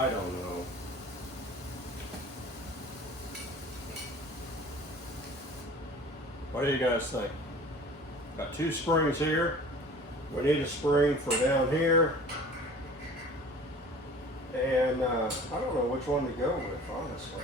I don't know. What do you guys think? Got two springs here. We need a spring for down here. And I don't know which one to go with, honestly.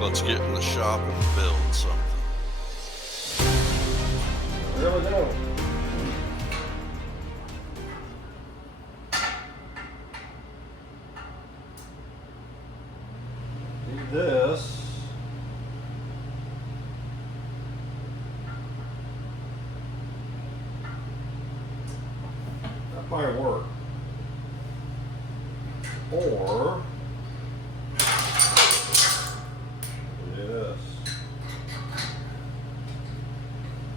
Let's get in the shop and build something. There we go. Do this. That might work. Or do this.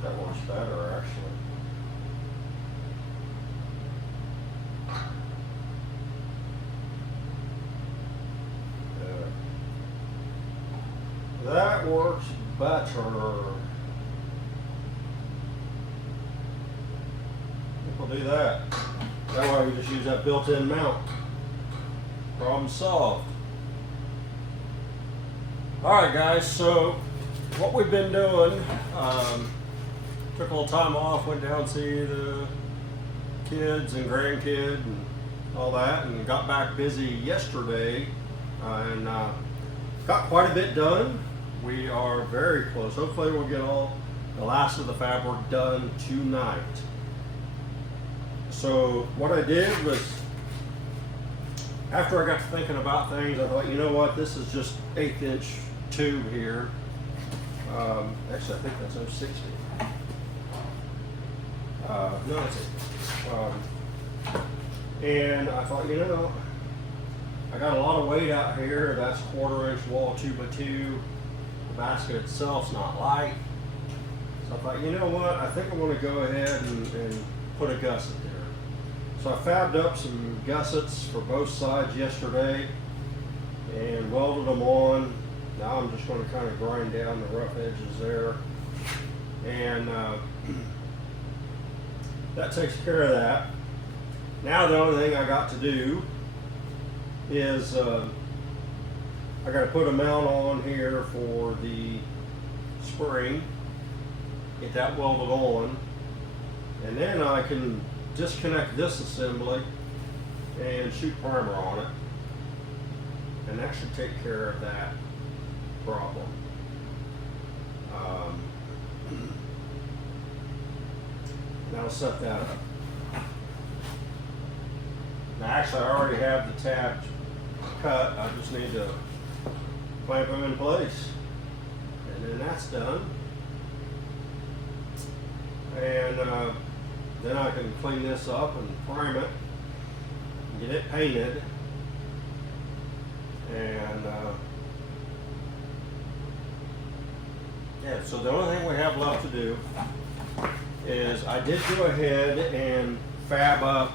That works better, actually. That works better. I think we'll do that. That way we just use that built-in mount. Problem solved. Alright guys, so what we've been doing, took a little time off, went down to see the kids and grandkid and all that, and got back busy yesterday, and got quite a bit done. We are very close. Hopefully we'll get all the last of the fabric done tonight. So what I did was, after I got to thinking about things, I thought, you know what, this is just 1/8 inch tube here. Actually, I think that's 060. No, it's 8. And I thought, you know, I got a lot of weight out here. That's 1/4 inch wall 2x2. The basket itself's not light. So I thought, you know what, I think I'm going to go ahead and put a gusset there. So I fabbed up some gussets for both sides yesterday and welded them on. Now I'm just going to kind of grind down the rough edges there. And that takes care of that. Now the only thing I got to do is I got to put a mount on here for the spring, get that welded on, and then I can disconnect this assembly and shoot primer on it, and that should take care of that problem. That'll set that up. Now actually I already have the tabs cut, I just need to clamp them in place, and then that's done. And then I can clean this up and prime it, and get it painted, and yeah, so the only thing we have left to do is I did go ahead and fab up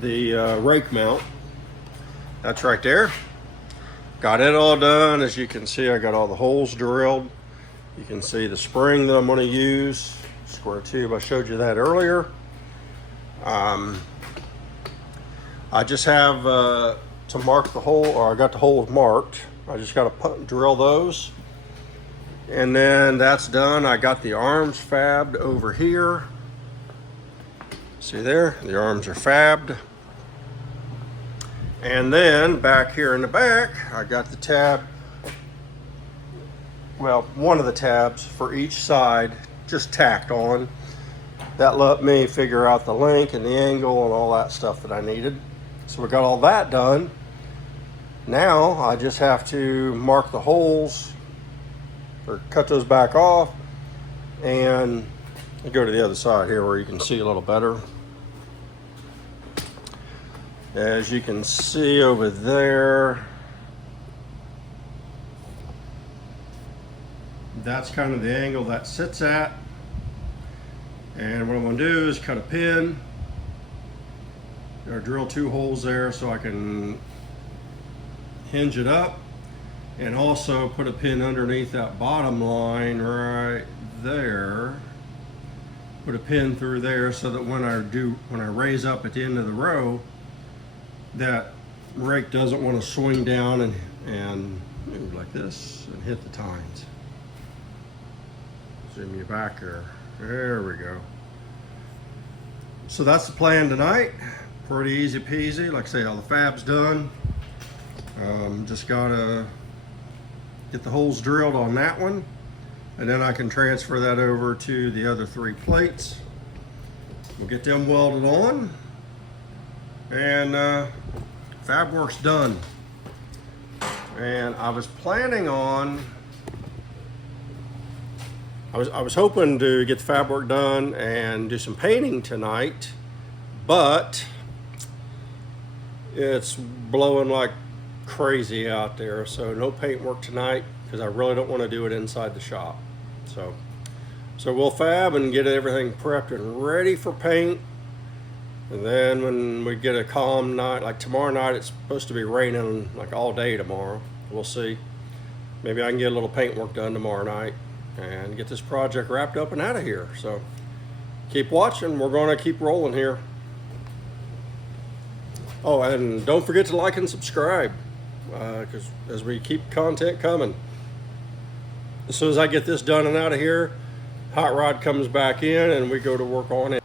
the rake mount. That's right there. Got it all done. As you can see, I got all the holes drilled. You can see the spring that I'm going to use, square tube. I showed you that earlier. I just have to mark the hole, or I got the holes marked. I just got to drill those. And then that's done. I got the arms fabbed over here. See there? The arms are fabbed. And then back here in the back, I got the tab, well, one of the tabs for each side just tacked on. That let me figure out the length and the angle and all that stuff that I needed. So we got all that done. Now I just have to mark the holes or cut those back off and I'll go to the other side here where you can see a little better. As you can see over there, that's kind of the angle that sits at. And what I'm going to do is cut a pin or drill 2 holes there so I can hinge it up, and also put a pin underneath that bottom line right there. Put a pin through there so that when I raise up at the end of the row, that rake doesn't want to swing down and move like this and hit the tines. Zoom you back here. There we go. So that's the plan tonight. Pretty easy peasy. Like I say, all the fab's done. Just gotta get the holes drilled on that one, and then I can transfer that over to the other 3 plates. We'll get them welded on, and fab work's done. And I was planning on, I was hoping to get the fab work done and do some painting tonight, but it's blowing like crazy out there, so no paint work tonight because I really don't want to do it inside the shop. So we'll fab and get everything prepped and ready for paint, and then when we get a calm night, like tomorrow night, it's supposed to be raining like all day tomorrow. We'll see. Maybe I can get a little paint work done tomorrow night and get this project wrapped up and out of here. So keep watching. We're going to keep rolling here. Oh, and don't forget to like and subscribe, because as we keep content coming. As soon as I get this done and out of here, hot rod comes back in and we go to work on it.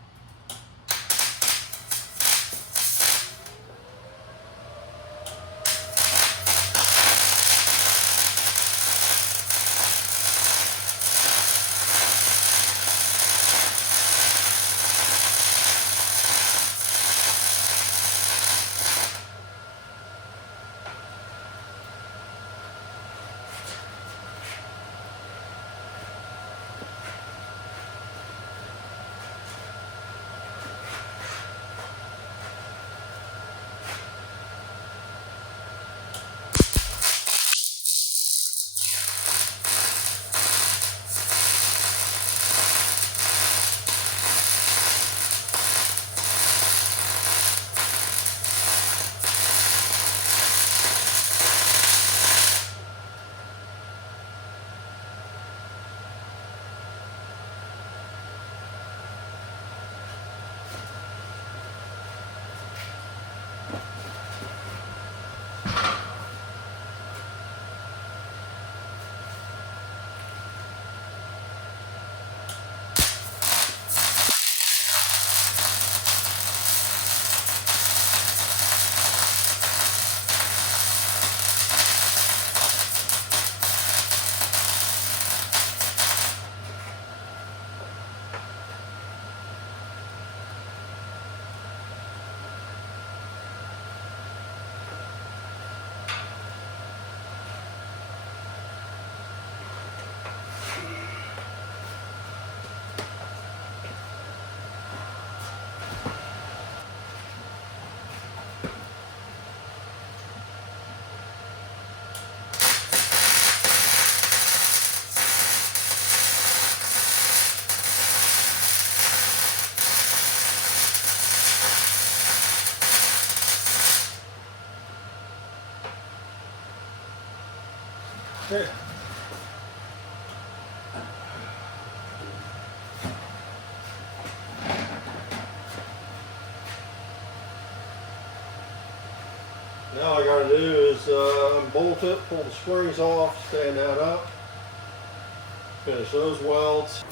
Okay. Now all I gotta do is bolt it, pull the springs off, stand that up, finish those welds.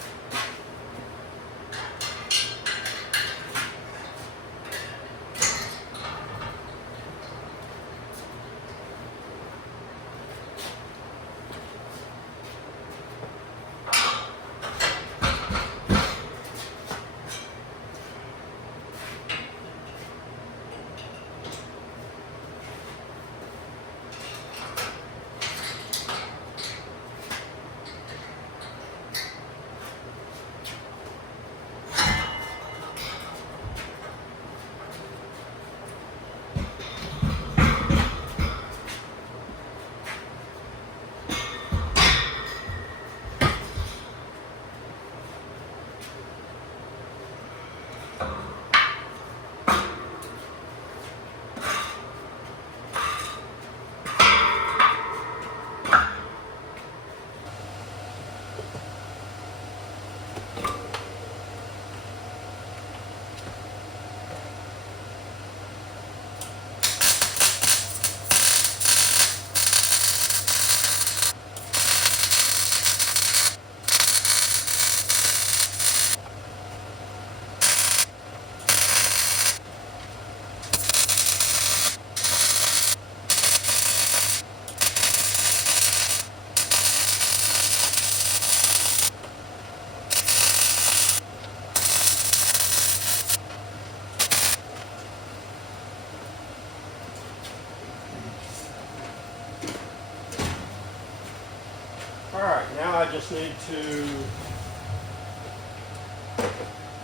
Alright, now I just need to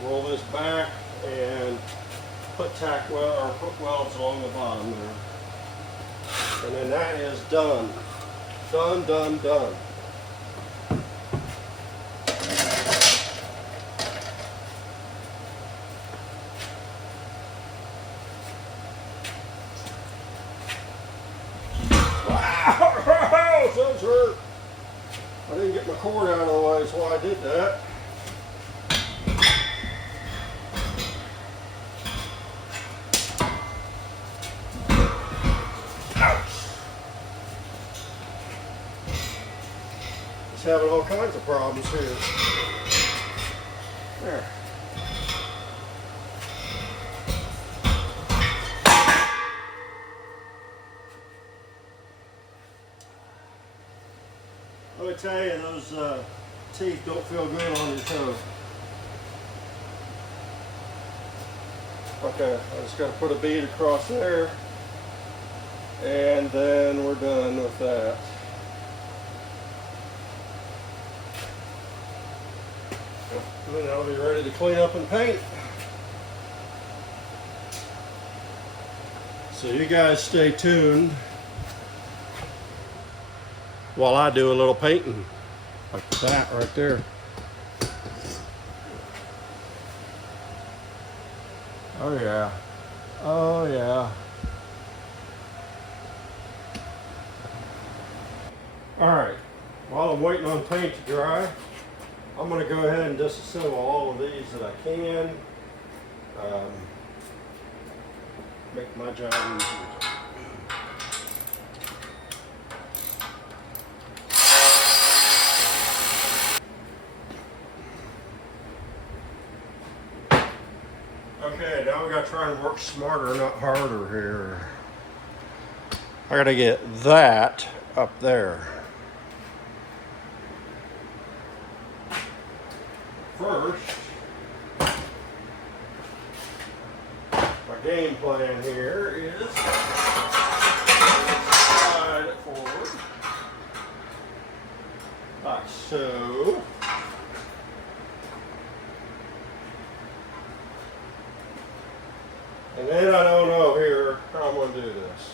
roll this back and put tack weld or put welds along the bottom there. And then that is done. Done, done, done. Wow! Those hurt. I didn't get my cord out of the way, so I did that. Having all kinds of problems here. There. Let me tell you, those teeth don't feel good on your toe. Okay, I just got to put a bead across there, and then we're done with that. And then I'll be ready to clean up and paint. So you guys stay tuned while I do a little painting like that right there. Oh yeah. Oh yeah. Alright, while I'm waiting on paint to dry, I'm going to go ahead and disassemble all of these that I can. Make my job easier. Okay, now we got to try and work smarter, not harder here. I got to get that up there. First, my game plan here is slide it forward like so. And then I don't know here how I'm going to do this.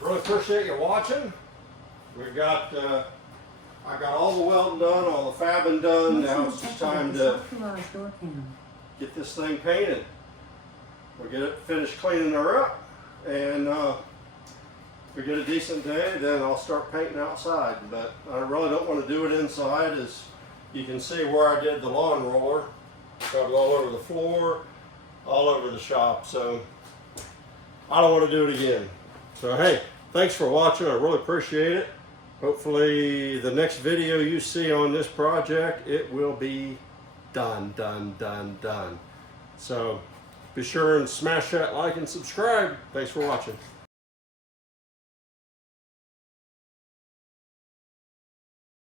really appreciate you watching. We've got, I got all the welding done, all the fabbing done. Now it's just time to get this thing painted. We'll get it finished cleaning her up, and if we get a decent day, then I'll start painting outside. But I really don't want to do it inside. As you can see where I did the lawn roller, got it all over the floor, all over the shop. So I don't want to do it again. So hey, thanks for watching. I really appreciate it. Hopefully the next video you see on this project, it will be done. So be sure and smash that like and subscribe. Thanks for watching.